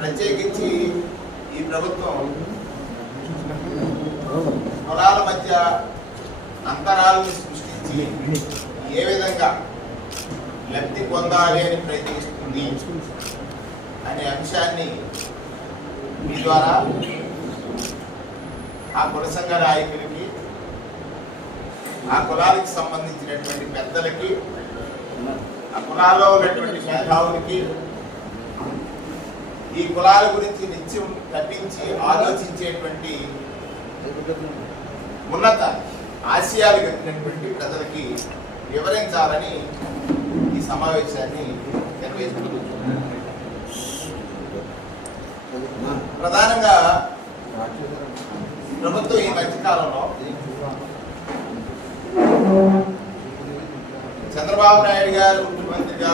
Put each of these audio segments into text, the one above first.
ప్రత్యేకించి ఈ ప్రభుత్వం కులాల మధ్య అంతరాలను సృష్టించి ఏ విధంగా లబ్ధి పొందాలి అని ప్రయత్నిస్తుంది అనే అంశాన్ని మీ ద్వారా ఆ కుల సంఘ నాయకులకి ఆ కులానికి సంబంధించినటువంటి పెద్దలకి ఆ కులాల్లో ఉన్నటువంటి మేధావులకి ఈ కులాల గురించి నిత్యం తప్పించి ఆలోచించేటువంటి ఉన్నత ఆశయాలు కట్టినటువంటి ప్రజలకి వివరించాలని ఈ సమావేశాన్ని నిర్వహిస్తున్నాం ప్రధానంగా ప్రభుత్వం ఈ మధ్యకాలంలో చంద్రబాబు నాయుడు గారు ముఖ్యమంత్రిగా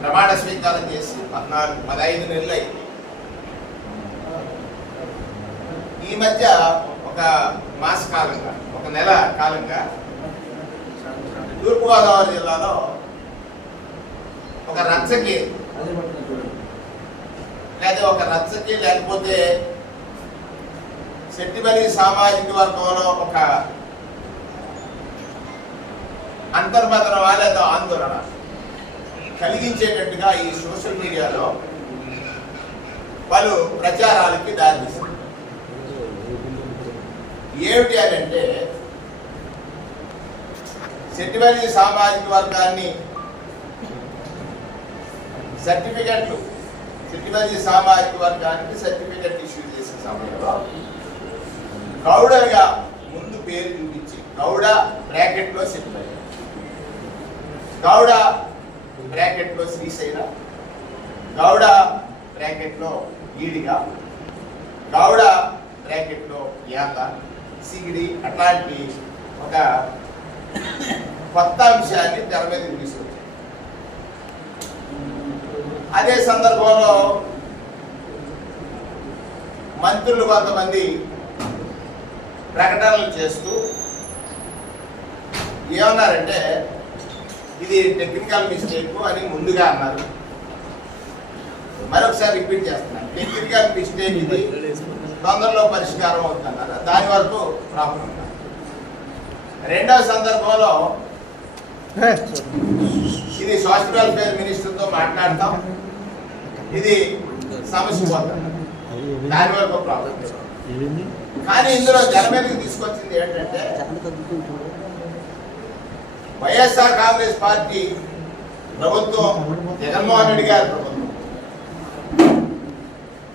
ప్రమాణ స్వీకారం చేసి పద్నాలుగు పదహైదు నెలలు అయింది. ఈ మధ్య ఒక మాస కాలంగా ఒక నెల కాలంగా తూర్పుగోదావరి జిల్లాలో ఒక రచ్చకి లేదా ఒక రచ్చకి లేకపోతే శెట్టిబలి సామాజిక వర్గంలో ఒక అంతర్మతనమా లేదా ఆందోళన? కలిగించేటట్టుగా ఈ సోషల్ మీడియాలో పలు ప్రచారాలకి దారితీస్తుంది ఏమిటి అని అంటే సెట్టివల్లి సామాజిక వర్గాన్ని సర్టిఫికెట్లు సెట్టివల్లి సామాజిక వర్గానికి సర్టిఫికెట్ ఇష్యూ చేసిన సమయంలో గౌడగా ముందు పేరు చూపించి గౌడ బ్రాకెట్లో సెట్టివల్లి గౌడ బ్రాకెట్లో శ్రీశైల గౌడ బ్రాకెట్లో ఈడిగా గౌడ బ్రాకెట్లో యాత సిగిడి అట్లాంటి ఒక కొత్త అంశాన్ని తెర మీద తీసుకొచ్చారు. అదే సందర్భంలో మంత్రులు కొంతమంది ప్రకటనలు చేస్తూ ఏమన్నారంటే ఇది టెక్నికల్ మిస్టేక్ అని ముందుగా అన్నారు. మరొకసారి రిపీట్ చేస్తున్నాను. టెక్నికల్ మిస్టేక్ ఇది. తొందరలో పరిష్కారం అవుతున్నారు దాని వరకు ప్రాబ్లం. రెండవ సందర్భంలో ఇది సోషల్ వెల్ఫేర్ మినిస్టర్తో మాట్లాడతాం. ఇది సమస్య పోతుంది. దాని వరకు ప్రాబ్లం. కానీ ఇందులో జన మీదకి తీసుకొచ్చింది ఏంటంటే వైఎస్ఆర్ కాంగ్రెస్ పార్టీ ప్రభుత్వం జగన్మోహన్ రెడ్డి గారి ప్రభుత్వం.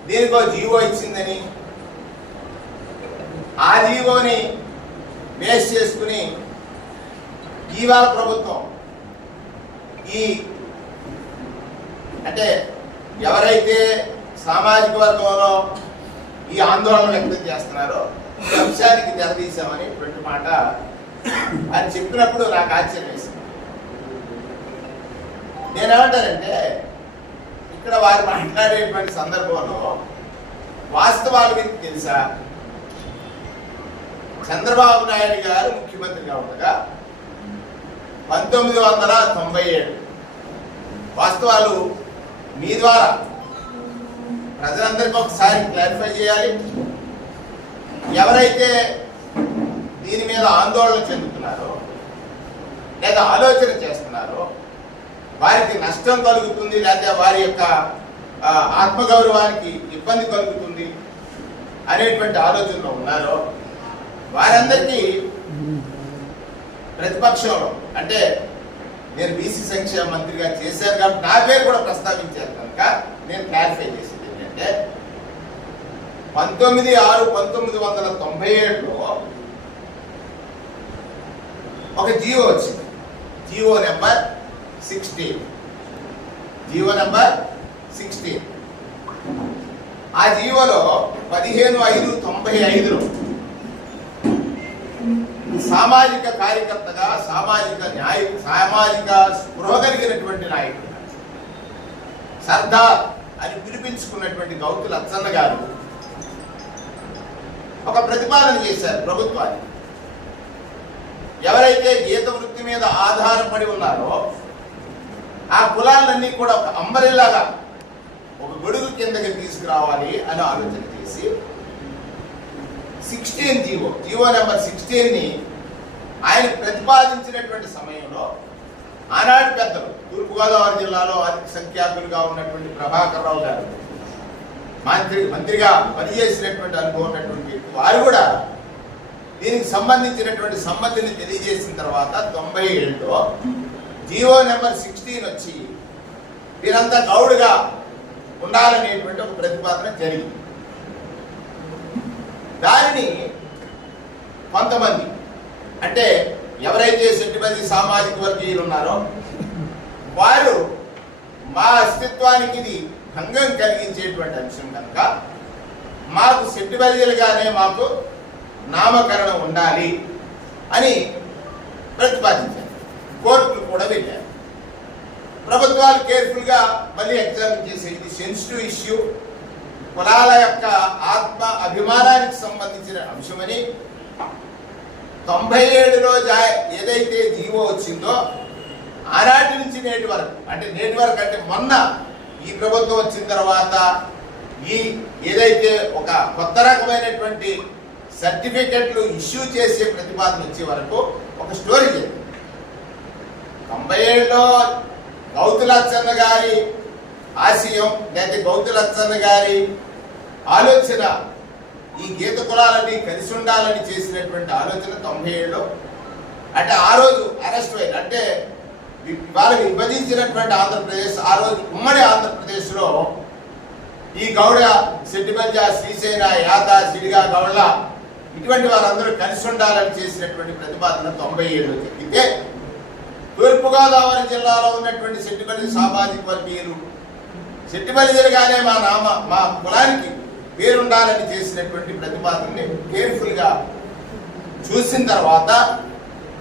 దీనికో జీవో ఇచ్చిందని ఆ జీవోని బేస్ చేసుకుని ఇవాళ ప్రభుత్వం ఈ అంటే ఎవరైతే సామాజిక వర్గంలో ఈ ఆందోళన వ్యక్తం చేస్తున్నారో అంశానికి తెరదీశామని ఇటువంటి మాట అని చెప్పినప్పుడు నాకు ఆశ్చర్యం వేసింది. నేనేమంటానంటే ఇక్కడ వారు మాట్లాడేటువంటి సందర్భంలో వాస్తవాలు మీకు తెలుసా? చంద్రబాబు నాయుడు గారు ముఖ్యమంత్రిగా ఉండగా పంతొమ్మిది వందల తొంభై ఏడు వాస్తవాలు మీ ద్వారా ప్రజలందరికీ ఒకసారి క్లారిఫై చేయాలి. ఎవరైతే దీని మీద ఆందోళన చెందుతున్నారో. లేదా ఆలోచన చేస్తున్నారో. వారికి నష్టం కలుగుతుంది లేదా వారి యొక్క ఆత్మగౌరవానికి ఇబ్బంది కలుగుతుంది అనేటువంటి ఆలోచనలో ఉన్నారో వారందరికీ ప్రతిపక్షంలో అంటే నేను బీసీ సంక్షేమ మంత్రిగా చేశాను కాబట్టి నా పేరు కూడా ప్రస్తావించాను కనుక నేను క్లారిఫై చేసింది ఏంటంటే పంతొమ్మిది ఆరు పంతొమ్మిది వందల తొంభై ఏడులో ఒక జియో వచ్చింది. GO number sixteen. GO number sixteen. ఆ జియోలో పదిహేను ఐదు తొంభై ఐదులో. సామాజిక కార్యకర్తగా సామాజిక న్యాయ సామాజిక స్పృహ కలిగినటువంటి నాయకుడు. సర్దార్ అని పిలిపించుకున్నటువంటి గౌతు లచ్చన్న గారు. ఒక ప్రతిపాదన చేశారు ప్రభుత్వానికి. ఎవరైతే గీత వృత్తి మీద ఆధారపడి ఉన్నారో ఆ కులాలన్నీ కూడా ఒక అంబరిల్లాగా ఒక గొడుగు కిందకి తీసుకురావాలి అని ఆలోచన చేసి సిక్స్టీన్ జీవో జీవో నెంబర్ సిక్స్టీన్ని ఆయన ప్రతిపాదించినటువంటి సమయంలో ఆనాటి పెద్దలు తూర్పుగోదావరి జిల్లాలో అధిక సంఖ్యాకులుగా ఉన్నటువంటి ప్రభాకర్ రావు గారు మంత్రి మంత్రిగా పనిచేసినటువంటి అనుభవం ఉన్నటువంటి వారు కూడా దీనికి సంబంధించినటువంటి సమ్మతిని తెలియజేసిన తర్వాత తొంభై ఏడులో జియో నెంబర్ సిక్స్టీన్ వచ్చి వీరంతా గౌడుగా ఉండాలనేటువంటి ఒక ప్రతిపాదన జరిగింది. దానిని కొంతమంది అంటే ఎవరైతే సెట్టిపల్లి సామాజిక వర్గీయులు ఉన్నారో వారు మా అస్తిత్వానికి ఇది భంగం కలిగించేటువంటి అంశం కనుక మాకు సెట్టిబల్జీలుగానే మాకు నామకరణం ఉండాలి అని ప్రతిపాదించారు. కోర్టులు కూడా వెళ్ళారు. ప్రభుత్వాలు కేర్ఫుల్గా మళ్ళీ ఎగ్జామిన్ చేసే ఇది సెన్సిటివ్ ఇష్యూ. కులాల యొక్క ఆత్మ అభిమానానికి సంబంధించిన అంశమని తొంభై ఏడులో జా ఏదైతే జీవో వచ్చిందో ఆనాటి నుంచి నేటి వరకు అంటే నేటి వరకు అంటే మొన్న ఈ ప్రభుత్వం వచ్చిన తర్వాత ఈ ఏదైతే ఒక కొత్త రకమైనటువంటి సర్టిఫికెట్లు ఇష్యూ చేసే ప్రతిపాదన వచ్చే వరకు ఒక స్టోరీ జరిగింది తొంభై ఏడులో గౌతులచ్చన్న గారి ఆశయం లేదా గౌతులచ్చన్న గారి ఆలోచన ఈ గీత కులాలని కలిసి ఉండాలని చేసినటువంటి ఆలోచన తొంభై ఏడులో అంటే ఆ రోజు అరెస్ట్ అయిన అంటే వాళ్ళకి విభజించినటువంటి ఆంధ్రప్రదేశ్ ఆ రోజు ఉమ్మడి ఆంధ్రప్రదేశ్లో ఈ గౌడ సిద్దిపంజ శ్రీశైన యాద సిడిగా గౌళ్ళ ఇటువంటి వారందరూ కలిసి ఉండాలని చేసినటువంటి ప్రతిపాదన తొంభై ఏడులో జరిగితే తూర్పుగోదావరి జిల్లాలో ఉన్నటువంటి సెట్టిపల్లి సామాజిక వర్గీయులు సెట్టిపల్లిగానే మా నామ మా కులానికి పేరుండాలని చేసినటువంటి ప్రతిపాదనని కేర్ఫుల్గా చూసిన తర్వాత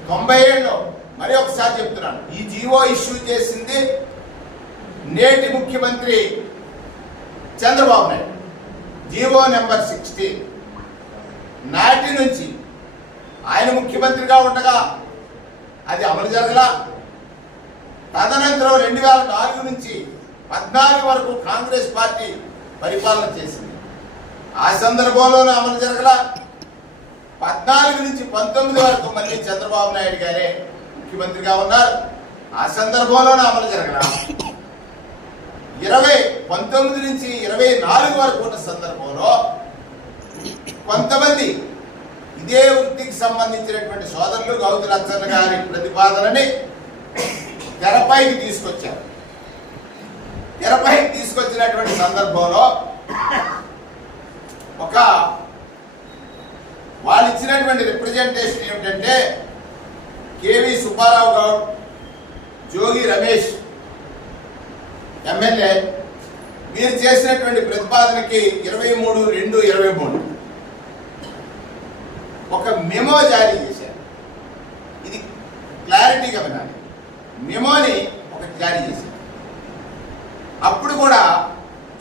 తొంభై ఏడులో మరి ఒకసారి చెప్తున్నాను. ఈ జీవో ఇష్యూ చేసింది నేటి ముఖ్యమంత్రి Chandrababu Naidu. GO number sixteen నాటి నుంచి ఆయన ముఖ్యమంత్రిగా ఉండగా అది అమలు జరగలా. తదనంతరం రెండు వేల నాలుగు నుంచి పద్నాలుగు వరకు కాంగ్రెస్ పార్టీ పరిపాలన చేసింది. ఆ సందర్భంలోనే అమలు జరగల. పద్నాలుగు నుంచి పంతొమ్మిది వరకు మళ్ళీ చంద్రబాబు నాయుడు గారే ముఖ్యమంత్రిగా ఉన్నారు. ఆ సందర్భంలోనే అమలు జరగల. ఇరవై పంతొమ్మిది నుంచి ఇరవై నాలుగు వరకు ఉన్న సందర్భం కొంతమంది ఇదే వృత్తికి సంబంధించినటువంటి సోదరులు గౌతు లచ్చన్న గారి ప్రతిపాదనని తెరపైకి తీసుకొచ్చారు. తెరపైకి తీసుకొచ్చినటువంటి సందర్భంలో ఒక వాళ్ళు ఇచ్చినటువంటి రిప్రజెంటేషన్ ఏమిటంటే కేవి సుబ్బారావు గౌడ్ జోగి రమేష్ ఎమ్మెల్యే మీరు చేసినటువంటి ప్రతిపాదనకి ఇరవై మూడు రెండు ఇరవై మూడు. ఒక మెమో జారీ చేశారు. ఇది క్లారిటీగా వినాలి. మెమోని ఒకటి జారీ చేశారు. అప్పుడు కూడా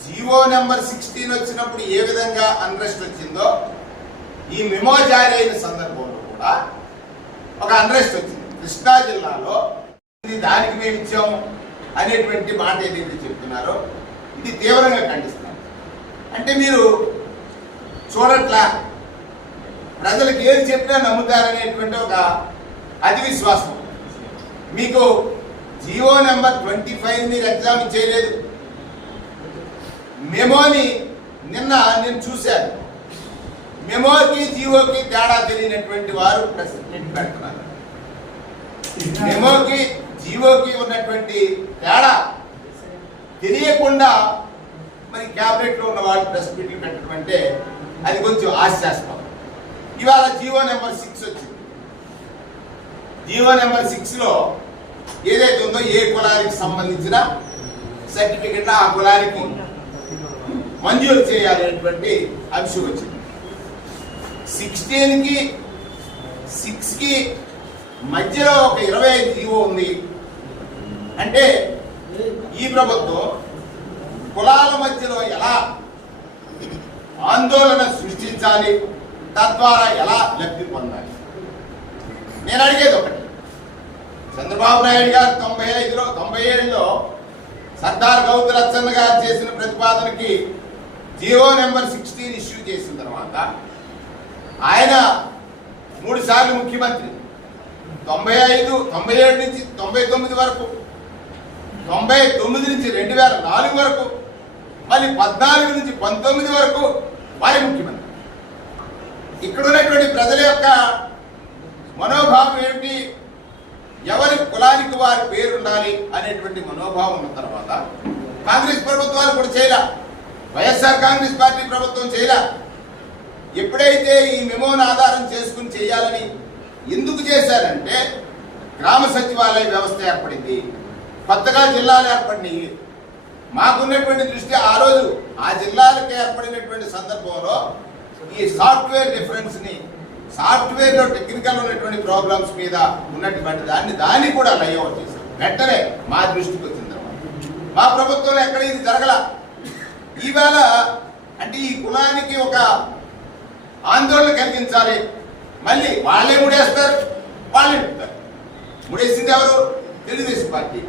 జీవో నెంబర్ సిక్స్టీన్ వచ్చినప్పుడు ఏ విధంగా అన్రెస్ట్ వచ్చిందో ఈ మెమో జారీ అయిన సందర్భంలో కూడా ఒక అన్రెస్ట్ వచ్చింది. కృష్ణా జిల్లాలో ఇది దానికి మేము ఇచ్చాము అనేటువంటి మాట ఏదైతే చెప్తున్నారో ఇది తీవ్రంగా ఖండిస్తున్నాం. అంటే మీరు చూడట్లా ప్రజలకు ఏది చెప్పినా నమ్ముతారనేటువంటి ఒక అతి విశ్వాసం మీకు జియో నెంబర్ ట్వంటీ ఫైవ్ మీరు ఎగ్జామ్ చేయలేదు. మెమోని నిన్న నేను చూశాను. మెమోకి జియోకి తేడా తెలియనటువంటి వారు ప్రెస్ పెడుతున్నారు మెమోకి జియోకి ఉన్నటువంటి తేడా తెలియకుండా మరి క్యాబినెట్లో ఉన్న వాళ్ళు ప్రెస్ మీట్లు పెట్టడం అంటే అది కొంచెం ఆశాస్పదం ఇవాళ జీవో నెంబర్ సిక్స్ వచ్చింది. జీవో నెంబర్ సిక్స్లో ఏదైతే ఉందో ఏ కులానికి సంబంధించిన సర్టిఫికెట్ ఆ కులానికి మంజూరు చేయాలనేటువంటి అంశం వచ్చింది. సిక్స్టీన్కి సిక్స్కి మధ్యలో ఒక ఇరవై ఐదు జీవో ఉంది. అంటే ఈ ప్రభుత్వం కులాల మధ్యలో ఎలా ఆందోళన సృష్టించాలి? తద్వారా ఎలా లబ్ధి పొందాలి? నేను అడిగేది ఒకటి. చంద్రబాబు నాయుడు గారు తొంభై ఐదులో తొంభై ఏడులో సర్దార్ గౌతులచ్చన్న గారు చేసిన ప్రతిపాదనకి జియో నెంబర్ సిక్స్టీన్ ఇష్యూ చేసిన తర్వాత ఆయన మూడు సార్లు ముఖ్యమంత్రి. తొంభై ఐదు తొంభై ఏడు నుంచి తొంభై తొమ్మిది వరకు తొంభై తొమ్మిది నుంచి రెండు వేల నాలుగు వరకు మళ్ళీ పద్నాలుగు నుంచి పంతొమ్మిది వరకు వారి ముఖ్యమంత్రి. ఇక్కడ ఉన్నటువంటి ప్రజల యొక్క మనోభావం ఏమిటి ఎవరి కులానికి వారి పేరుండాలి అనేటువంటి మనోభావం ఉన్న తర్వాత కాంగ్రెస్ ప్రభుత్వాలు కూడా చేయలే. వైఎస్ఆర్ కాంగ్రెస్ పార్టీ ప్రభుత్వం చేయలే. ఎప్పుడైతే ఈ మెమోను ఆధారం చేసుకుని చేయాలని ఎందుకు చేశారంటే గ్రామ సచివాలయ వ్యవస్థ ఏర్పడింది కొత్తగా జిల్లాలు ఏర్పడినాయి. మాకున్నటువంటి దృష్టి ఆ రోజు ఆ జిల్లాలకు ఏర్పడినటువంటి సందర్భంలో ఈ సాఫ్ట్వేర్ డిఫరెన్స్ని సాఫ్ట్వేర్లో టెక్నికల్ ఉన్నటువంటి ప్రోగ్రామ్స్ మీద ఉన్నటువంటి దాన్ని దాన్ని కూడా లైఅవుట్ చేశాం వెంటనే మా దృష్టికి వచ్చిన తర్వాత. మా ప్రభుత్వంలో ఎక్కడ ఇది జరగల? ఈవేళ అంటే ఈ కులానికి ఒక ఆందోళన కలిగించాలి. మళ్ళీ వాళ్ళే ముడేస్తారు వాళ్ళే ముడతారు ముడేసింది ఎవరు? తెలుగుదేశం పార్టీ.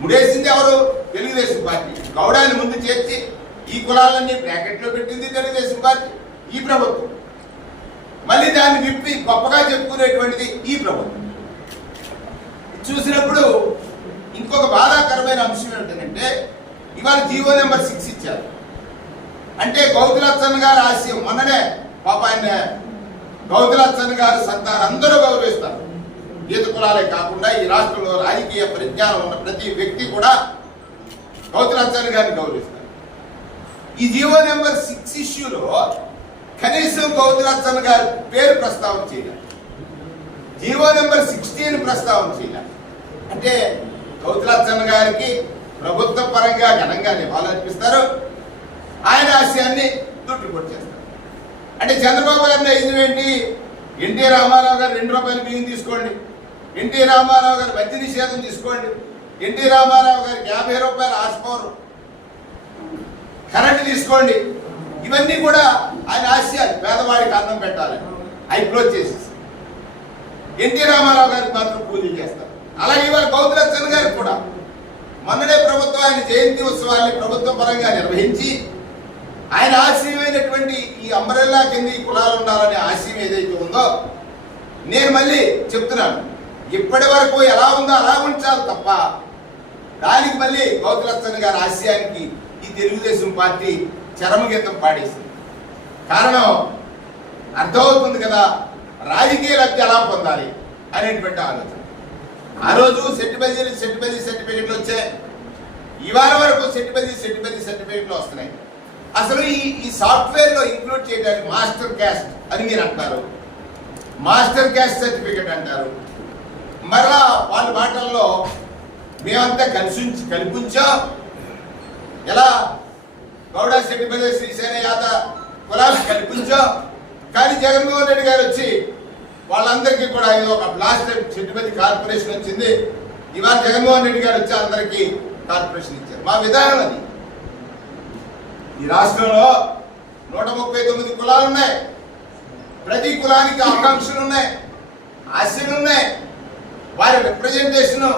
ముడేసింది ఎవరు? తెలుగుదేశం పార్టీ. గౌడాన్ని ముందు చేర్చి ఈ కులాలన్నీ బ్రాకెట్లో పెట్టింది తెలుగుదేశం పార్టీ ఈ ప్రభుత్వం. మళ్ళీ దాన్ని విప్పి గొప్పగా చెప్పుకునేటువంటిది ఈ ప్రభుత్వం. చూసినప్పుడు ఇంకొక బాధాకరమైన అంశం ఏంటంటే ఇవాళ జీవో నెంబర్ సిక్స్ ఇచ్చారు. అంటే గౌతులచ్చన్ గారు ఆశయం మొన్ననే పాప ఆయన గౌతులచ్చన్ గారు సంతానం అందరూ గౌరవిస్తారు. ఈత కులాలే కాకుండా ఈ రాష్ట్రంలో రాజకీయ పరిజ్ఞానం ఉన్న ప్రతి వ్యక్తి కూడా గౌతులచ్చన్ గారిని గౌరవిస్తారు. ఈ జీవో నెంబర్ సిక్స్ ఇష్యూలో కనీసం గౌతులచ్చన్ గారి పేరు ప్రస్తావన చేయాలి. జీవో నెంబర్ సిక్స్టీన్ ప్రస్తావన చేయాలి. అంటే గౌతులచ్చన్ గారికి ప్రభుత్వ పరంగా ఘనంగా నివాళులర్పిస్తారు. ఆయన ఆశయాన్ని దుట్టుకొట్టు చేస్తారు. అంటే చంద్రబాబు గారిని ఐదు ఏంటి? ఎన్టీ రామారావు గారు రెండు రూపాయలు బియ్యం తీసుకోండి. ఎన్టీ రామారావు గారు మద్య నిషేధం తీసుకోండి. ఎన్టీ రామారావు గారికి యాభై రూపాయలు ఆస్పోరు. కరెంట్ తీసుకోండి. ఇవన్నీ కూడా ఆయన ఆశయాలు. పేదవాడికి అన్నం పెట్టాలి. అవి క్లోజ్ చేసేసి. ఎన్టీ రామారావు గారికి మాత్రం పూజలు చేస్తారు. అలాగే ఇవాళ గౌతులచ్చన్ గారికి కూడా. మొన్ననే ప్రభుత్వం ఆయన జయంతి ఉత్సవాన్ని ప్రభుత్వ పరంగా నిర్వహించి ఆయన ఆశయమైనటువంటి ఈ అంబరెల్లా కింద ఈ కులాలు ఉండాలనే ఆశయం ఏదైతే ఉందో నేను మళ్ళీ చెప్తున్నాను. ఇప్పటి వరకు ఎలా ఉందో అలా ఉంచాలి తప్ప దానికి మళ్ళీ గౌతులచ్చన్ గారి ఆశయానికి ఈ తెలుగుదేశం పార్టీ చరమగీతం పాడేసింది. కారణం అర్థమవుతుంది కదా రాజకీయ లబ్ధి ఎలా పొందాలి అనేటువంటి ఆలోచన. ఆ రోజు సెట్టిబల్జీ సెట్టిబల్జీ సర్టిఫికెట్లు వచ్చాయి. ఈ వారం వరకు సెట్టిబల్జీ సెట్టిబల్జీ సర్టిఫికెట్లు వస్తున్నాయి. అసలు ఈ ఈ సాఫ్ట్వేర్లో ఇంక్లూడ్ చేయడానికి మాస్టర్ క్యాస్ట్ అని మీరు అంటారు. మాస్టర్ క్యాస్ట్ సర్టిఫికెట్ అంటారు. మరలా వాళ్ళ మాటల్లో మేమంతా కలిసి కల్పించాం ఎలా? గౌడ సెట్టిపల్లి శ్రీసేన యాత కులాలు కల్పించాం కానీ జగన్మోహన్ రెడ్డి గారు వచ్చి వాళ్ళందరికీ కూడా ఇది ఒక బ్లాస్ట్ చెట్టుపల్లి కార్పొరేషన్ వచ్చింది. ఇవాళ జగన్మోహన్ రెడ్డి గారు వచ్చి అందరికీ కార్పొరేషన్ ఇచ్చారు. మా విధానం అది. ఈ రాష్ట్రంలో నూట ముప్పై తొమ్మిది కులాలు ఉన్నాయి. ప్రతి కులానికి ఆకాంక్షలు ఉన్నాయి. ఆశలు ఉన్నాయి. వారి రిప్రజెంటేషన్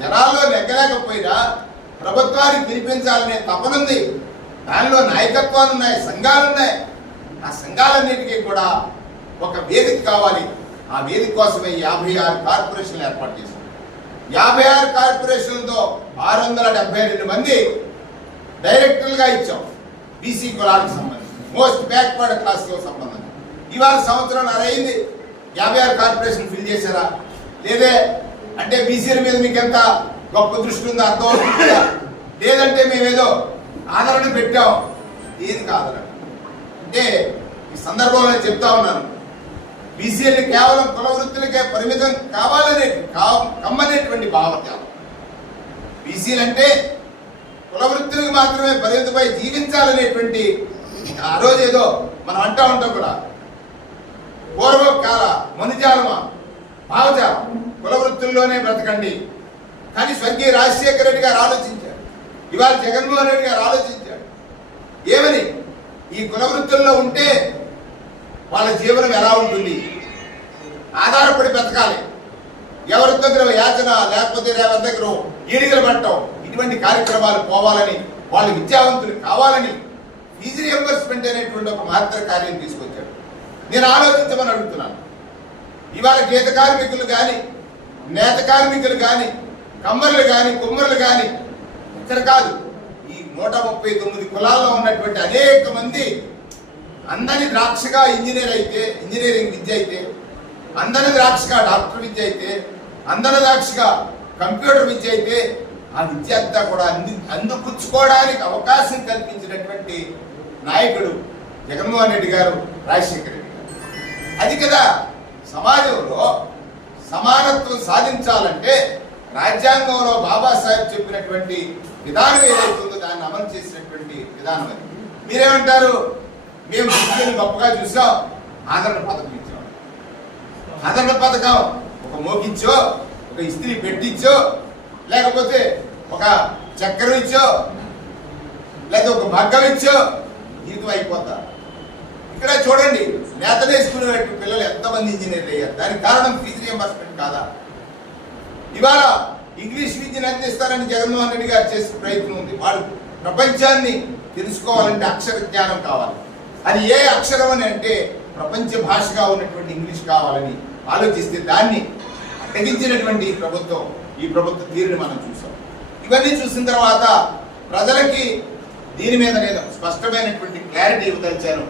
జనాల్లో నెగ్గలేకపోయినా ప్రభుత్వానికి వినిపించాలనే తపనుంది. దానిలో నాయకత్వాలు ఉన్నాయి సంఘాలు ఉన్నాయి ఆ సంఘాలన్నిటికీ కూడా ఒక వేదిక కావాలి. ఆ వేదిక కోసమే యాభై ఆరు కార్పొరేషన్లు ఏర్పాటు చేశాం యాభై ఆరు కార్పొరేషన్లతో ఆరు వందల డెబ్బై రెండు మంది డైరెక్టర్లుగా ఇచ్చాం. బీసీ కులాలకు సంబంధించి మోస్ట్ బ్యాక్వర్డ్ క్లాస్తో సంబంధం ఇవాళ సంవత్సరం అయింది. యాభై ఆరు కార్పొరేషన్ ఫిల్ చేశారా? లేదే? అంటే బీసీల మీద మీకు ఎంత గొప్ప దృష్టి ఉందా అర్థం అవుతుంది లేదంటే మేమేదో ఆదరణ పెట్టాం. ఏది ఆదరణ అంటే ఈ సందర్భంలో చెప్తా ఉన్నాను. బీసీఎల్ని కేవలం కుల వృత్తులకే పరిమితం కావాలనే కమ్మనేటువంటి భావత్యాలు బీసీలు అంటే కుల వృత్తులకు మాత్రమే పరిమితమై జీవించాలనేటువంటి ఆ రోజు ఏదో మనం అంటా ఉంటాం కూడా. పూర్వం కాల మనుజాలమా? భావజాలం. కుల వృత్తుల్లోనే బ్రతకండి. కానీ స్వర్గీయ రాజశేఖర రెడ్డి గారు ఆలోచించారు. ఇవాళ జగన్మోహన్ రెడ్డి గారు ఆలోచించాడు ఏమని? ఈ కులవృత్తుల్లో ఉంటే వాళ్ళ జీవనం ఎలా ఉంటుంది? ఆధారపడి బ్రతకాలి ఎవరి దగ్గర యాచన లేకపోతే ఎవరి దగ్గర ఈడిగలు పట్టడం ఇటువంటి కార్యక్రమాలు పోవాలని వాళ్ళు విద్యావంతులు కావాలని ఫీజు రియంబర్స్మెంట్ అనేటువంటి ఒక మాత్ర కార్యం తీసుకొచ్చాడు నేను ఆలోచించమని అడుగుతున్నాను. ఇవాళ గీత కార్మికులు కానీ నేత కార్మికులు కానీ కమ్మర్లు కానీ కుమ్మర్లు కానీ ఇక్కడ కాదు. ఈ నూట ముప్పై తొమ్మిది కులాల్లో ఉన్నటువంటి అనేక మంది అందరి ద్రాక్షగా ఇంజనీర్ అయితే ఇంజనీరింగ్ విద్య అయితే అందరి ద్రాక్షగా డాక్టర్ విద్య అయితే అందరి ద్రాక్షగా కంప్యూటర్ విద్య అయితే ఆ విద్య అంతా కూడా అంది అందిపుచ్చుకోవడానికి అవకాశం కల్పించినటువంటి నాయకుడు జగన్మోహన్ రెడ్డి గారు రాజశేఖర రెడ్డి గారు. అది కదా సమాజంలో సమానత్వం సాధించాలంటే రాజ్యాంగంలో బాబాసాహెబ్ చెప్పినటువంటి విధానం ఏదైతుందో దాన్ని అమలు చేసినటువంటి విధానం అది. మీరేమంటారు? మేము విద్యను గొప్పగా చూసాం ఆదరణ పథకం ఇచ్చాం. ఆదరణ పథకం ఒక మోగించో ఒక ఇస్త్రీ పెట్టించో లేకపోతే ఒక చక్కెర ఇచ్చో లేదా ఒక మగ్గం ఇచ్చో జీవితం అయిపోతా. ఇక్కడ చూడండి నేత నేర్చుకునే పిల్లలు ఎంతమంది ఇంజనీర్లు అయ్యారు? దానికి కారణం ఫీజు రియంబర్స్మెంట్ కాదా? ఇవాళ ఇంగ్లీష్ విద్యను అందిస్తారని జగన్మోహన్ రెడ్డి గారు చేసే ప్రయత్నం ఉంది. వాళ్ళు ప్రపంచాన్ని తెలుసుకోవాలంటే అక్షర జ్ఞానం కావాలి. అది ఏ అక్షరం అని అంటే ప్రపంచ భాషగా ఉన్నటువంటి ఇంగ్లీష్ కావాలని ఆలోచిస్తే దాన్ని అడ్డగించినటువంటి ఈ ప్రభుత్వం ఈ ప్రభుత్వ తీరుని మనం చూసాం. ఇవన్నీ చూసిన తర్వాత ప్రజలకి దీని మీద నేను స్పష్టమైనటువంటి క్లారిటీ ఇవ్వదలిచాను.